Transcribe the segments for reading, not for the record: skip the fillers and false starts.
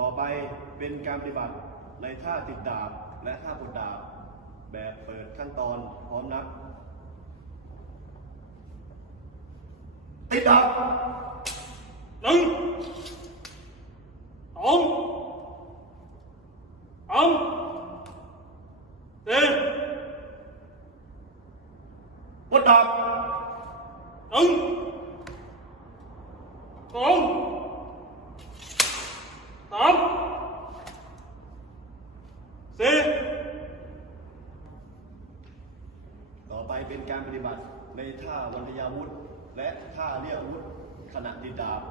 ต่อไปเป็นการปฏิบัติในท่าติดดาบและท่ากดดาบแบบเปิดขั้นตอนพร้อมนับติดดาบหนึ่งสองสามสี่กดดาบหนึ่งสองสามสี่ต่อไปเป็นการปฏิบัติในท่าวัลยาวุธและท่าเรียกอาวุธขณะติดดาบ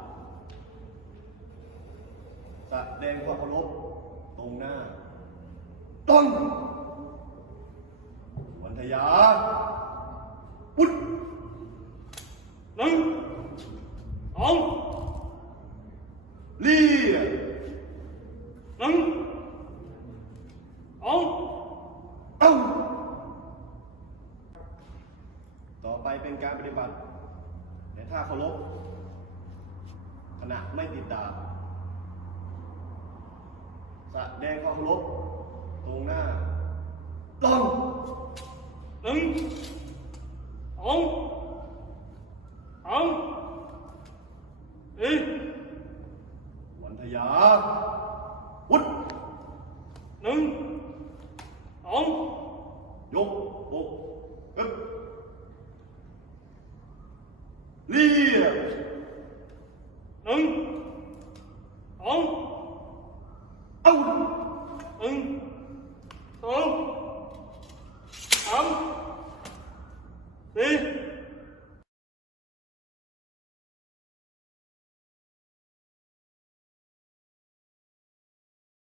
แสดงความเคารพตรงหน้าต้นวันทยาวุธหนึ่งสองเรียกหนึ่งสองเอ้าต่อไปเป็นการปฏิบัติในท่าเคารพขณะไม่ติดดาบแสดงความเคารพตรงหน้าต้นหนึ่งสองสามสี่วันทยาวุธหนึ่งสองยกอกฮึบเรียกหนึ่งสองเอ้าหนึ่งสอง